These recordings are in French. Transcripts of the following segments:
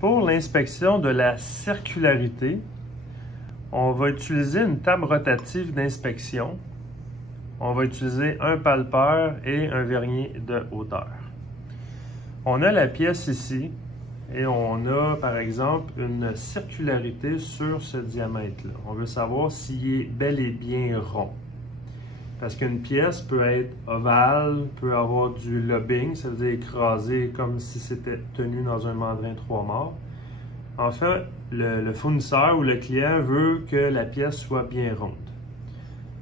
Pour l'inspection de la circularité, on va utiliser une table rotative d'inspection. On va utiliser un palpeur et un vernier de hauteur. On a la pièce ici et on a par exemple une circularité sur ce diamètre-là. On veut savoir s'il est bel et bien rond. Parce qu'une pièce peut être ovale, peut avoir du lobbing, ça veut dire écrasé comme si c'était tenu dans un mandrin 3 morts. En fait, le fournisseur ou le client veut que la pièce soit bien ronde.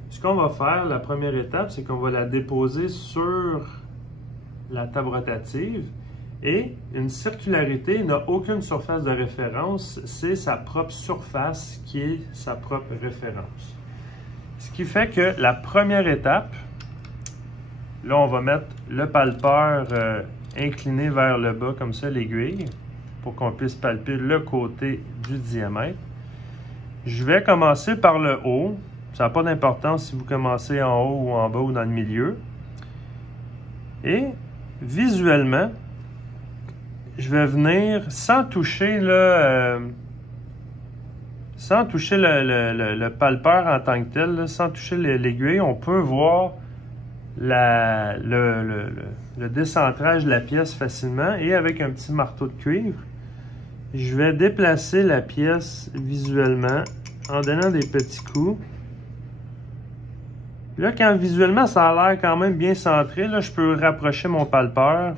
Ce qu'on va faire, la première étape, c'est qu'on va la déposer sur la table rotative et une circularité n'a aucune surface de référence, c'est sa propre surface qui est sa propre référence. Ce qui fait que la première étape, là on va mettre le palpeur incliné vers le bas comme ça, l'aiguille, pour qu'on puisse palper le côté du diamètre. Je vais commencer par le haut. Ça n'a pas d'importance si vous commencez en haut ou en bas ou dans le milieu. Et visuellement, je vais venir sans toucher le palpeur en tant que tel, là, sans toucher l'aiguille, on peut voir le décentrage de la pièce facilement. Et avec un petit marteau de cuivre, je vais déplacer la pièce visuellement en donnant des petits coups. Là, quand visuellement ça a l'air quand même bien centré, là, je peux rapprocher mon palpeur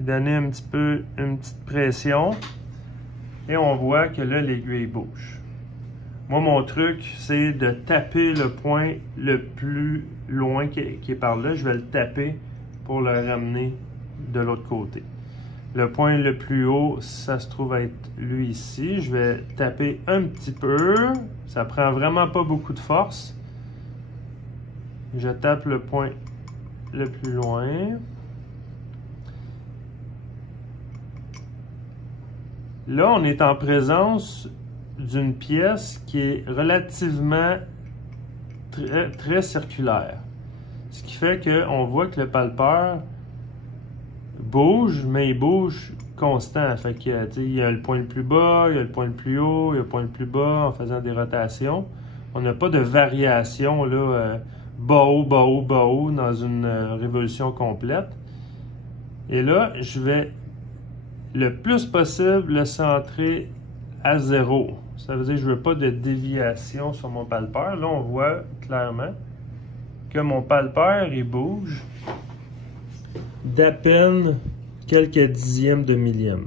et donner un petit peu une petite pression. Et on voit que là, l'aiguille bouge. Moi, mon truc, c'est de taper le point le plus loin qui est par là. Je vais le taper pour le ramener de l'autre côté. Le point le plus haut, ça se trouve être lui ici. Je vais taper un petit peu. Ça prend vraiment pas beaucoup de force. Je tape le point le plus loin. Là, on est en présence d'une pièce qui est relativement très circulaire. Ce qui fait qu'on voit que le palpeur bouge, mais il bouge constant. Fait qu'il y a le point le plus bas, il y a le point le plus haut, il y a le point le plus bas en faisant des rotations. On n'a pas de variation là, bas haut, bas haut, bas haut dans une révolution complète. Et là, je vais le plus possible le centrer à 0. Ça veut dire que je ne veux pas de déviation sur mon palpeur. Là, on voit clairement que mon palpeur, il bouge d'à peine quelques dixièmes de millième.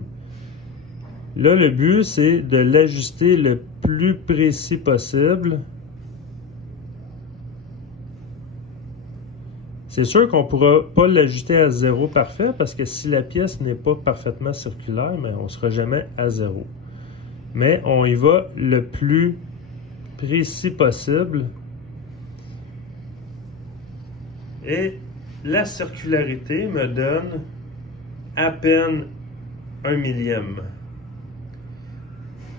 Là, le but, c'est de l'ajuster le plus précis possible. C'est sûr qu'on ne pourra pas l'ajuster à 0 parfait parce que si la pièce n'est pas parfaitement circulaire, mais on ne sera jamais à 0. Mais on y va le plus précis possible. Et la circularité me donne à peine 1 millième.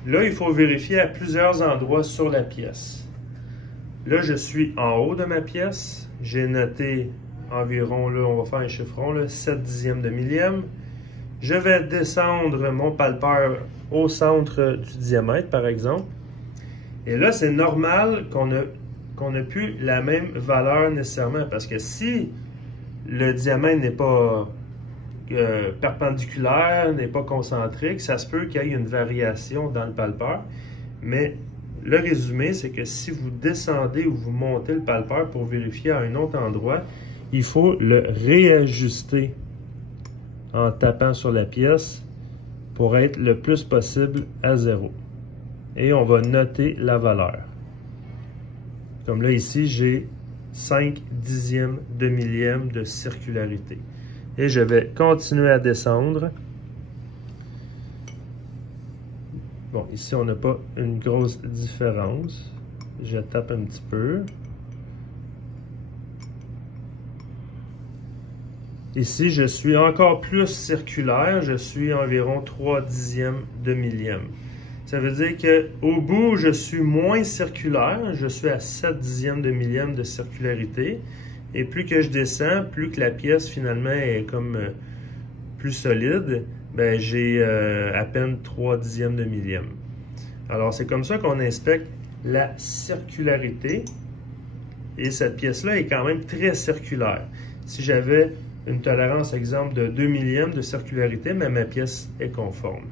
Là, il faut vérifier à plusieurs endroits sur la pièce. Là, je suis en haut de ma pièce. J'ai noté environ, là, on va faire un chiffron, là, 7 dixièmes de millième. Je vais descendre mon palpeur au centre du diamètre, par exemple. Et là, c'est normal qu'on ait plus la même valeur nécessairement. Parce que si le diamètre n'est pas perpendiculaire, n'est pas concentrique, ça se peut qu'il y ait une variation dans le palpeur. Mais le résumé, c'est que si vous descendez ou vous montez le palpeur pour vérifier à un autre endroit, il faut le réajuster en tapant sur la pièce pour être le plus possible à 0. Et on va noter la valeur. Comme là, ici, j'ai 5 dixièmes de millième de circularité. Et je vais continuer à descendre. Bon, ici, on n'a pas une grosse différence. Je tape un petit peu. Ici, je suis encore plus circulaire. Je suis environ 3 dixièmes de millième. Ça veut dire qu'au bout, je suis moins circulaire. Je suis à 7 dixièmes de millième de circularité. Et plus que je descends, plus que la pièce, finalement, est comme plus solide, ben, j'ai à peine 3/10 de millième. Alors, c'est comme ça qu'on inspecte la circularité. Et cette pièce-là est quand même très circulaire. Si j'avais une tolérance, exemple, de 2 millièmes de circularité, mais ma pièce est conforme.